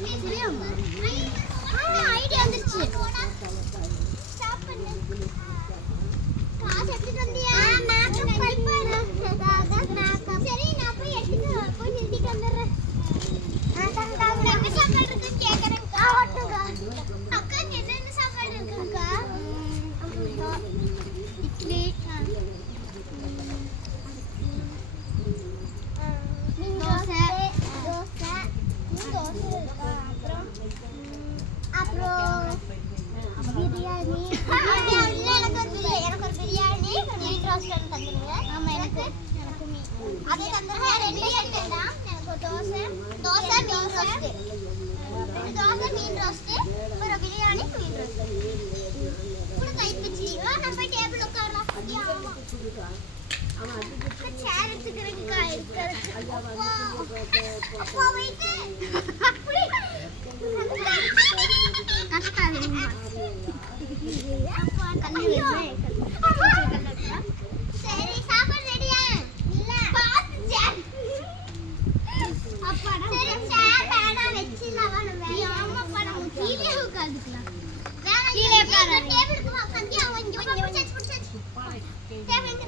Idea வந்துருச்சு. காசு எடுத்துட்டு வந்தியா? சரி நான் போய் எடுத்துட்டு போய் நிறுத்திட்டு வந்துடுறேன். என்ன சாப்பாடு இருக்குன்னு கேட்கறேன். அக்காக்கு என்னென்ன சாப்பாடு இருக்குக்கா? இட்லி, தோசை, அப்புறம் பிரியாணி. எனக்கு ஒரு பிரியாணி, மீன் ரோஸ்ட் தந்துடுங்க. ஆமா எனக்கு அதே தந்துடுங்க. ரெண்டு வேண்டாம். எனக்கு ஒரு தோசை மீன் ரோஸ்ட், தோசை மீன் ரோஸ்ட், ஒரு பிரியாணி மீன் ரோஸ்ட். கூட கை வச்சிட்டீங்களா? நான் போய் டேபிள் உட்காரலாம். ஆமா சேர் எடுத்துக்கிறேன்க்கா. அப்பா வெயிட் அப்படி கஷ்டாதீங்க. சரி சாப்பாடு ரெடியா? இல்ல பாத்து சேர். அப்பா சரி சேர் வேணா வெச்சிடலாம். ஆமாப்பா நம்ம கீழே உட்கார்ந்துக்கலாம். வேணா கீழே உட்கார. டேபிளுக்கு உட்கார்ந்து அவங்க இங்க பிடிச்சாச்சு. டேபிள் இங்க